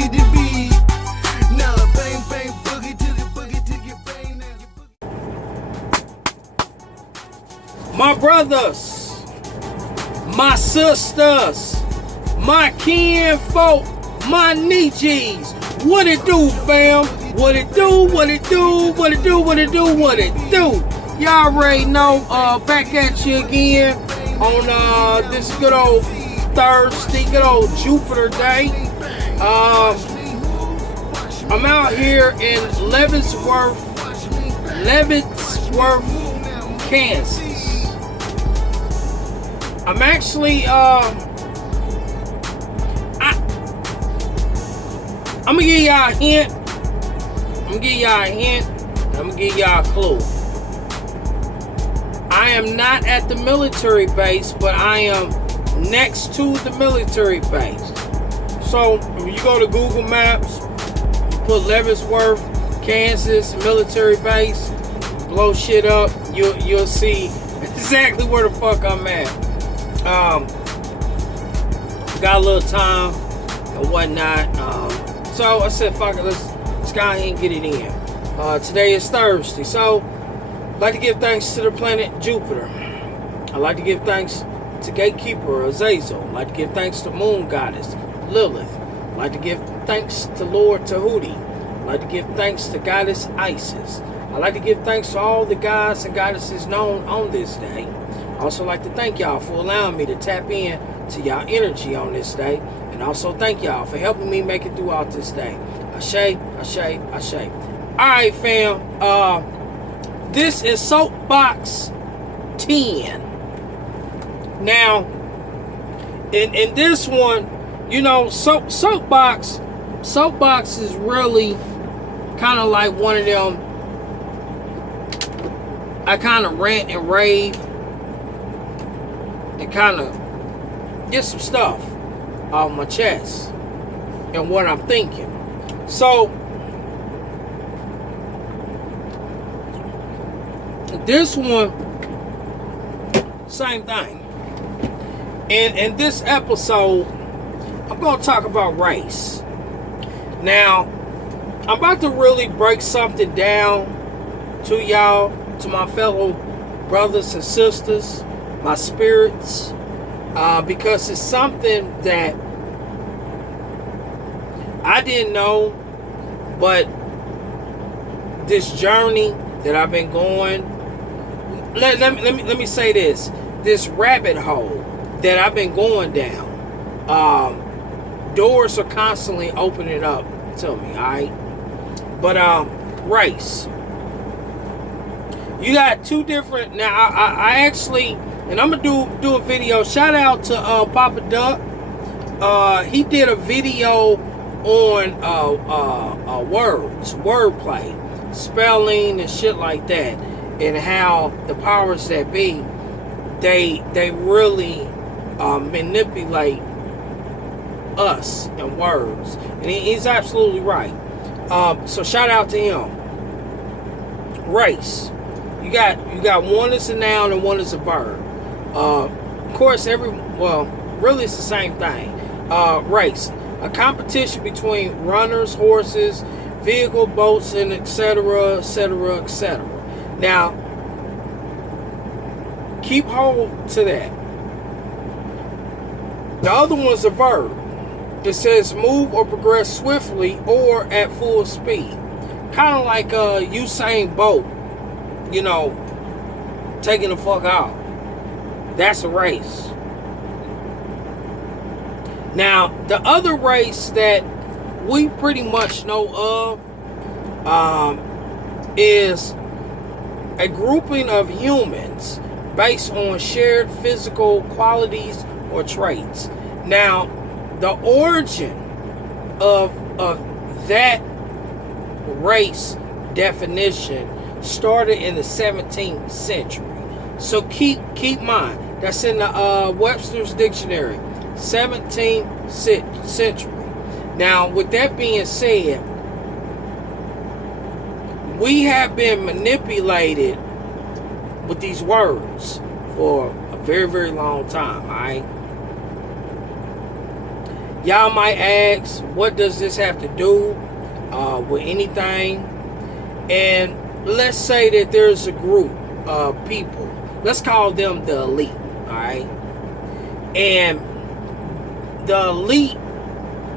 boogie the beat. Now bang bang boogie to the boogie to your bang. My brothers, my sisters, my kinfolk, my nieces, what it do, fam? What it do, what it do, what it do, what it do, what it do. Y'all already know, back at you again on this good old Thursday, good old Jupiter day. I'm out here in Leavenworth, Kansas. I'm actually, I'm gonna give y'all a hint. I'm gonna give y'all a clue. I am not at the military base, but I am next to the military base. So if you go to Google Maps, you put Leavenworth, Kansas military base, blow shit up, you'll see exactly where the fuck I'm at. Got a little time and whatnot. So I said, fuck it, let's go ahead and get it in. Today is Thursday, so I'd like to give thanks to the planet Jupiter. I'd like to give thanks to Gatekeeper Azazel. I'd like to give thanks to Moon Goddess Lilith. I'd like to give thanks to Lord Tahuti. I'd like to give thanks to Goddess Isis. I'd like to give thanks to all the gods and goddesses known on this day. I also like to thank y'all for allowing me to tap in to y'all energy on this day. And also thank y'all for helping me make it throughout this day. Ashe, ashe, ashe. Alright, fam. This is Soapbox 10. Now, in this one, you know, Soapbox is really kind of like one of them. I kind of rant and rave and kind of get some stuff off my chest and what I'm thinking. So this one, same thing. In this episode, I'm going to talk about race. Now, I'm about to really break something down to y'all, to my fellow brothers and sisters, my spirits, because it's something that I didn't know, but this journey that I've been going, let me say this rabbit hole that I've been going down, doors are constantly opening up to me, alright? But race, you got two different. Now I actually, and I'm gonna do a video. Shout out to Papa Duck. He did a video on wordplay, spelling and shit like that, and how the powers that be, they really manipulate us and words, and he's absolutely right. So shout out to him. Race, you got one is a noun and one is a verb. Of course, really it's the same thing. Race, a competition between runners, horses, vehicle, boats, and etc., etc., etc. Now, keep hold to that. The other one's a verb. It says move or progress swiftly or at full speed. Kind of like Usain Bolt, you know, taking the fuck out. That's a race. Now, the other race that we pretty much know of is a grouping of humans based on shared physical qualities or traits. Now, the origin of that race definition started in the 17th century. So keep mind, that's in the Webster's Dictionary, 17th century. Now, with that being said, we have been manipulated with these words for a very, very long time, all right? Y'all might ask, what does this have to do with anything? And let's say that there's a group of people. Let's call them the elite, all right? And the elite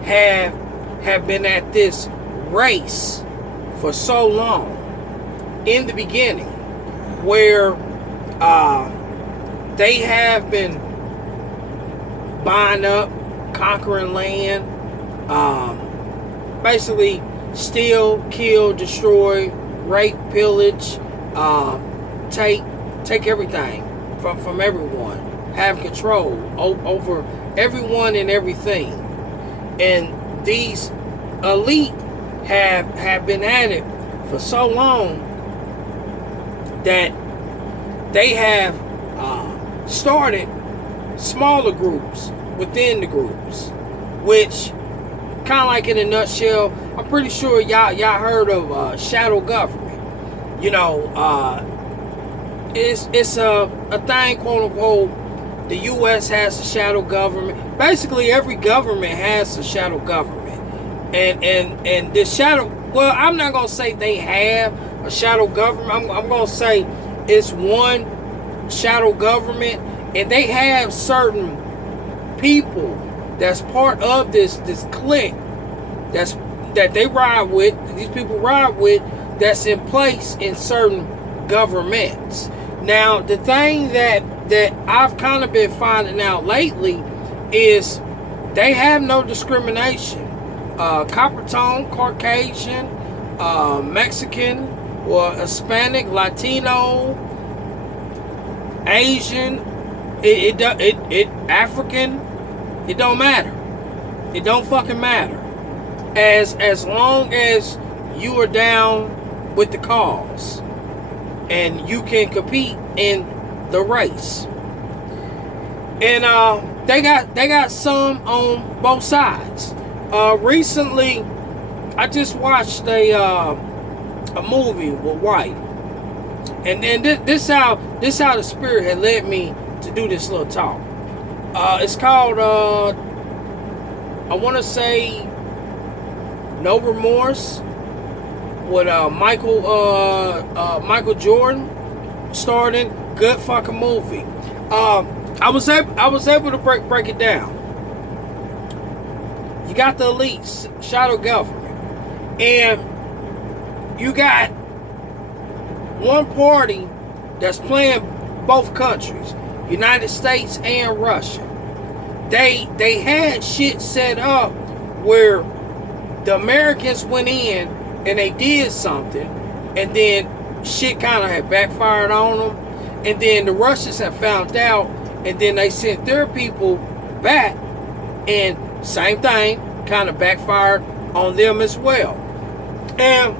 have been at this race for so long in the beginning, where they have been buying up, conquering land, basically steal, kill, destroy, rape, pillage, take everything from everyone, have control over everyone and everything. And these elite have been at it for so long that they have started smaller groups within the groups, which kind of like in a nutshell, I'm pretty sure y'all heard of shadow government. You know, it's a thing, quote unquote. The U.S. has a shadow government. Basically, every government has a shadow government, and this shadow. Well, I'm not gonna say they have a shadow government. I'm gonna say it's one shadow government, and they have certain people that's part of this clique that they ride with. These people ride with, that's in place in certain governments. Now, the thing that I've kind of been finding out lately is they have no discrimination. Copper tone, Caucasian, Mexican, or Hispanic, Latino, Asian, it African, it don't matter. It don't fucking matter. As long as you are down with the cause and you can compete in the race. And they got some on both sides. Recently, I just watched a movie with White, and then this how the Spirit had led me to do this little talk. It's called I want to say No Remorse, with Michael Jordan starring. Good fucking movie. I was able to break it down. You got the elites, shadow government, and you got one party that's playing both countries, United States and Russia. They had shit set up where the Americans went in and they did something, and then shit kind of had backfired on them, and then the Russians have found out, and then they sent their people back, and same thing kind of backfired on them as well. And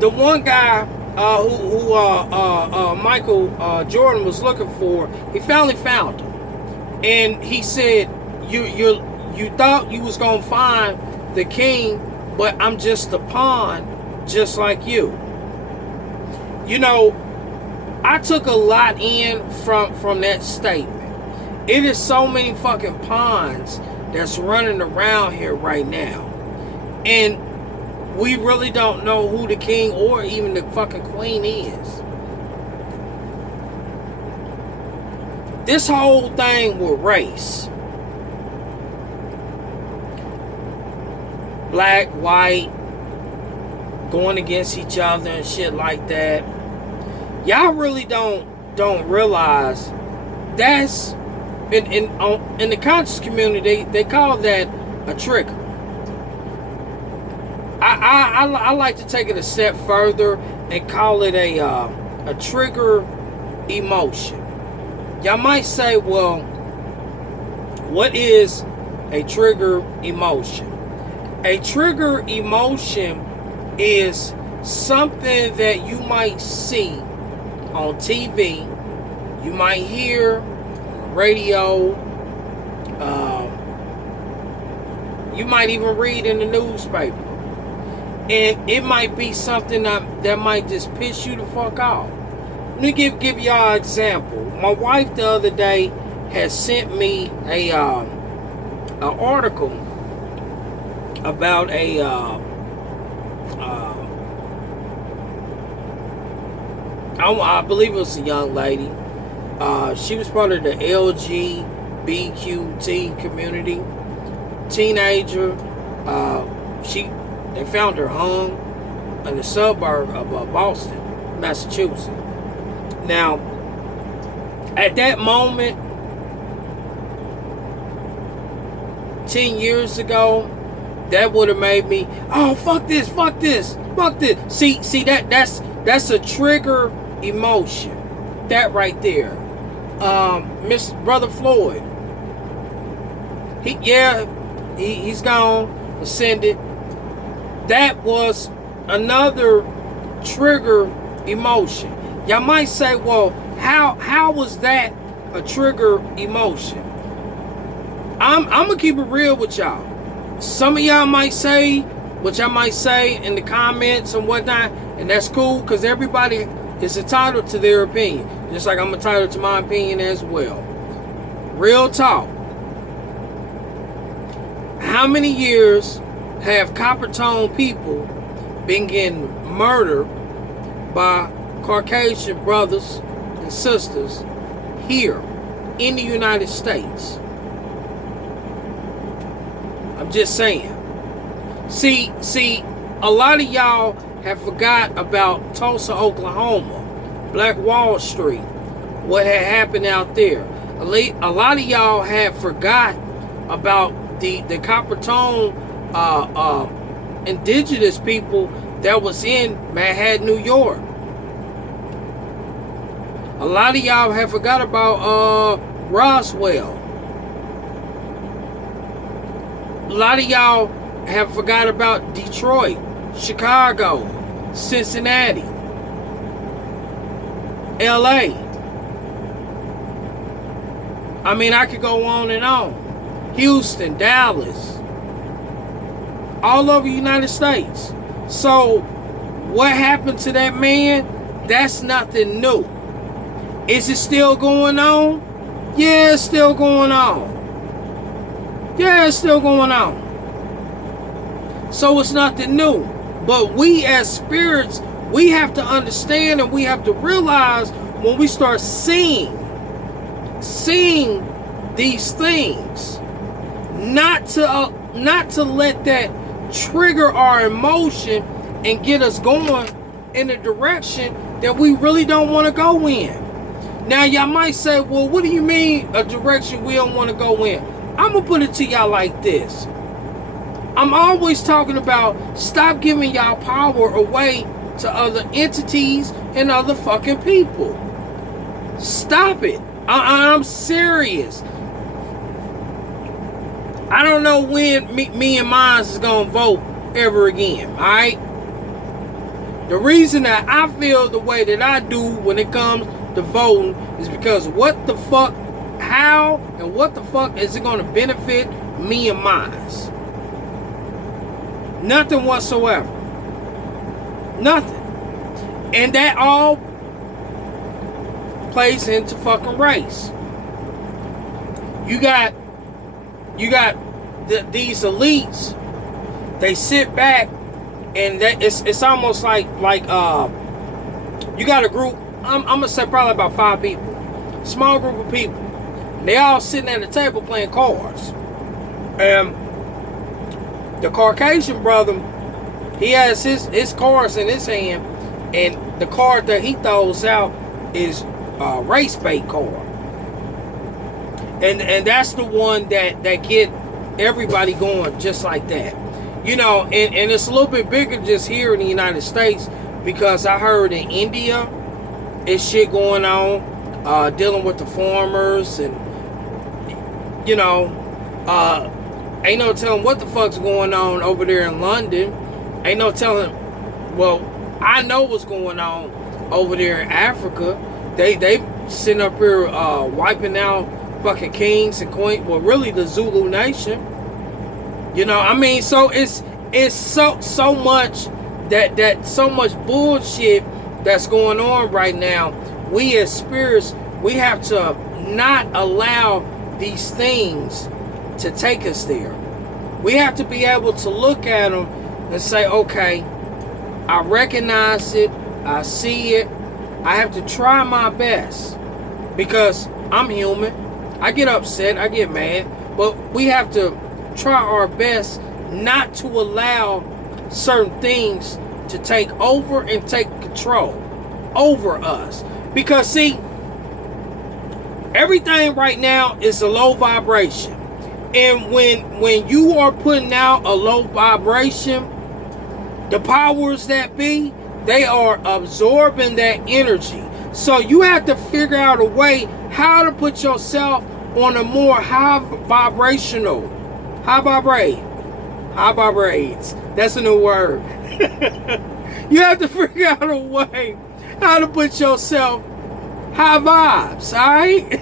the one guy who Michael Jordan was looking for, he finally found him, and he said, you thought you was gonna find the king, but I'm just a pawn, just like you. You know, I took a lot in from that statement. It is so many fucking pawns that's running around here right now, and we really don't know who the king or even the fucking queen is. This whole thing with race, black, white, going against each other and shit like that, y'all really don't realize that's in the conscious community, they call that a trigger. I like to take it a step further and call it a trigger emotion. Y'all might say, well, what is a trigger emotion? A trigger emotion is something that you might see on TV, you might hear on the radio, you might even read in the newspaper, and it might be something that might just piss you the fuck off. Let me give y'all an example. My wife the other day has sent me a an article about I believe it was a young lady. She was part of the LGBTQ community. Teenager. They found her hung in the suburb of Boston, Massachusetts. Now, at that moment, 10 years ago, that would have made me, oh, fuck this. See, that's a trigger emotion. That right there. Brother Floyd. He's gone, ascended. That was another trigger emotion. Y'all might say, well, how was that a trigger emotion? I'm gonna keep it real with y'all. Some of y'all might say what y'all might say in the comments and whatnot, and that's cool, because everybody is entitled to their opinion, just like I'm entitled to my opinion as well. Real talk. How many years have copper tone people been getting murdered by Caucasian brothers and sisters here in the United States? I'm just saying. See, a lot of y'all have forgot about Tulsa, Oklahoma, Black Wall Street, what had happened out there. A lot of y'all have forgot about the copper tone indigenous people that was in Manhattan, New York. A lot of y'all have forgot about Roswell. A lot of y'all have forgot about Detroit, Chicago, Cincinnati, LA. I mean, I could go on and on. Houston, Dallas, all over the United States. So, what happened to that man? That's nothing new. Is it still going on? Yeah, it's still going on. So it's nothing new. But we as spirits, we have to understand and we have to realize when we start seeing these things, not to let that trigger our emotion and get us going in a direction that we really don't want to go in. Now y'all might say, well, what do you mean a direction we don't want to go in? I'm gonna put it to y'all like this. I'm always talking about stop giving y'all power away to other entities and other fucking people. Stop it. I'm serious. I don't know when me and mine is gonna vote ever again, alright? The reason that I feel the way that I do when it comes to voting is because what the fuck, how, and what the fuck is it gonna benefit me and mine? Nothing whatsoever. Nothing. And that all plays into fucking race. You got these elites. They sit back and it's almost like you got a group. I'm gonna say probably about 5 people, small group of people. They all sitting at the table playing cards. And the Caucasian brother, he has his cards in his hand, and the card that he throws out is a race bait card. And that's the one that get everybody going just like that. You know, and it's a little bit bigger just here in the United States, because I heard in India, it's shit going on, dealing with the farmers, and, you know, ain't no telling what the fuck's going on over there in London. Ain't no telling, well, I know what's going on over there in Africa. They sitting up here wiping out fucking kings and queens, well, really the Zulu nation. You know, I mean, so it's so much that so much bullshit that's going on right now. We as spirits, we have to not allow these things to take us there. We have to be able to look at them and say, okay, I recognize it, I see it, I have to try my best, because I'm human. I get upset, I get mad, but we have to try our best not to allow certain things to take over and take control over us. Because see, everything right now is a low vibration. And when you are putting out a low vibration, the powers that be, they are absorbing that energy. So you have to figure out a way how to put yourself on a more high vibrates. That's a new word. You have to figure out a way how to put yourself high vibes, alright?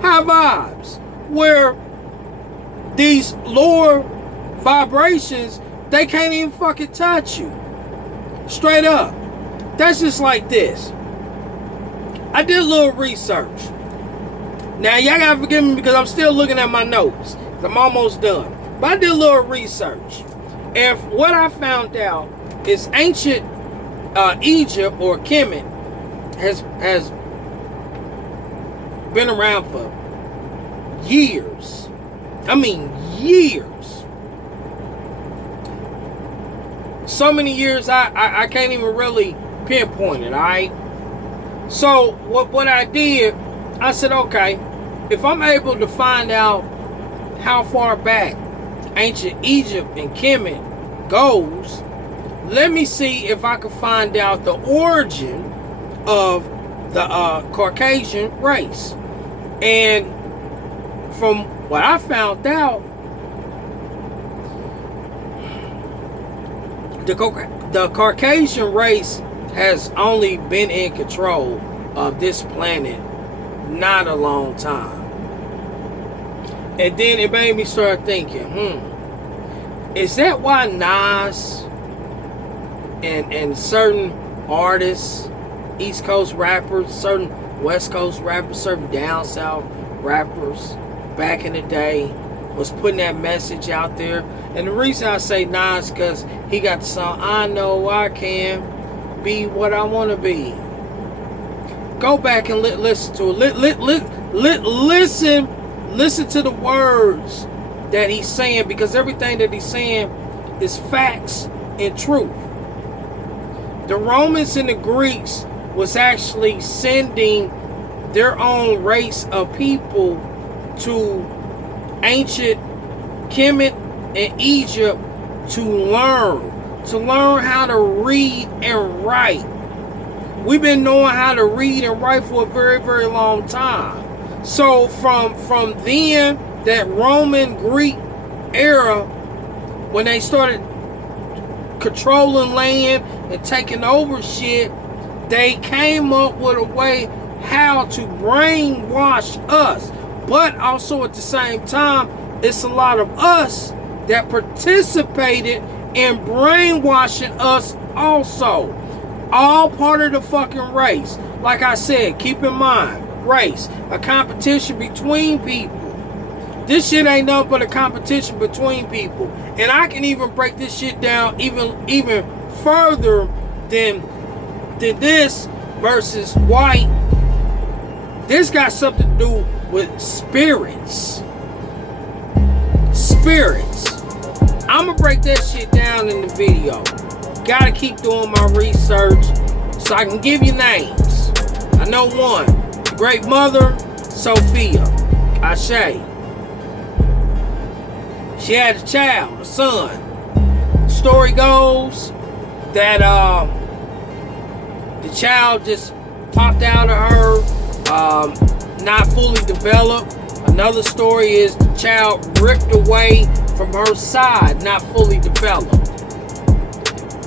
High vibes. Where these lower vibrations, they can't even fucking touch you. Straight up. That's just like this. I did a little research. Now, y'all gotta forgive me because I'm still looking at my notes. I'm almost done. But I did a little research. And what I found out is ancient Egypt or Kemet has been around for years. I mean, years. So many years I can't even really pinpoint it, alright? So what I did, I said, okay, if I'm able to find out how far back ancient Egypt and Kemet goes, let me see if I can find out the origin of the Caucasian race. And from what I found out, the Caucasian race has only been in control of this planet not a long time. And then it made me start thinking, is that why Nas and certain artists, East Coast rappers, certain West Coast rappers, certain down south rappers back in the day was putting that message out there? And the reason I say Nas, because he got the song, I Know I Can Be What I Want to Be. Go back and listen to it. Listen to the words that he's saying, because everything that he's saying is facts and truth. The Romans and the Greeks was actually sending their own race of people to ancient Kemet and Egypt to learn how to read and write. We've been knowing how to read and write for a very, very long time. So from then, that Roman Greek era, when they started controlling land and taking over shit, they came up with a way how to brainwash us. But also at the same time, it's a lot of us that participated in brainwashing us also. All part of the fucking race. Like I said, keep in mind, race, a competition between people. This shit ain't nothing but a competition between people. And I can even break this shit down even further than this versus white. This got something to do with spirits. I'm gonna break that shit down in the video. Gotta keep doing my research so I can give you names. I know one, great mother, Sophia, Ashe. She had a child, a son. Story goes that the child just popped out of her, not fully developed. Another story is the child ripped away from her side, not fully developed.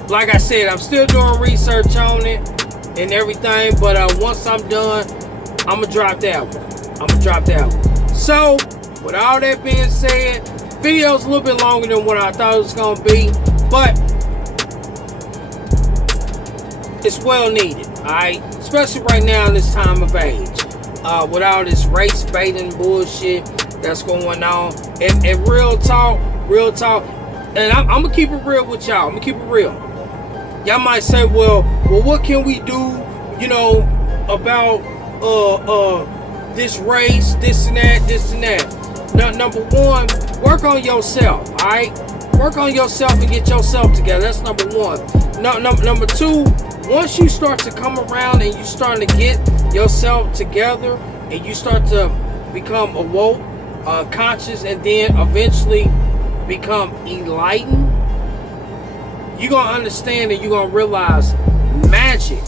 Like I said, I'm still doing research on it and everything, but once I'm done, I'm gonna drop that one. So, with all that being said, video's a little bit longer than what I thought it was gonna be, but it's well needed, alright? Especially right now in this time of age. With all this race baiting bullshit, that's going on. And real talk, and I'm gonna keep it real with y'all. I'm gonna keep it real. Y'all might say, well, what can we do, you know, about this race, this and that. Now, number one, work on yourself, all right? Work on yourself and get yourself together. That's number one. Number two, once you start to come around and you start to get yourself together and you start to become awoke, conscious, and then eventually become enlightened, you're going to understand and you're going to realize magic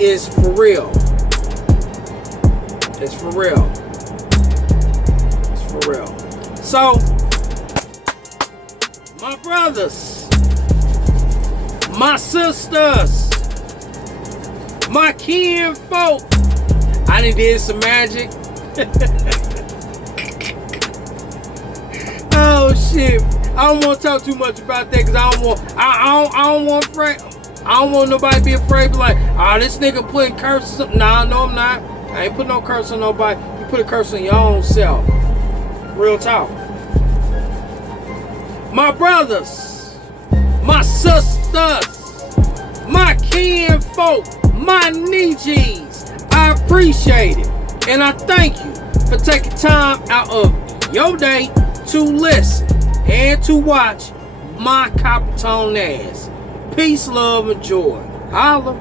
is for real. It's for real. It's for real. So, my brothers, my sisters, my kinfolk, I done did some magic. Oh shit! I don't want to talk too much about that because I don't want nobody to be afraid. Be like, oh, this nigga putting curses up. Nah, no, I'm not. I ain't putting no curse on nobody. You put a curse on your own self. Real talk. My brothers, my sisters, my kinfolk, my Nijis, I appreciate it. And I thank you for taking time out of your day to listen and to watch my copper tone ass. Peace, love, and joy. Holla.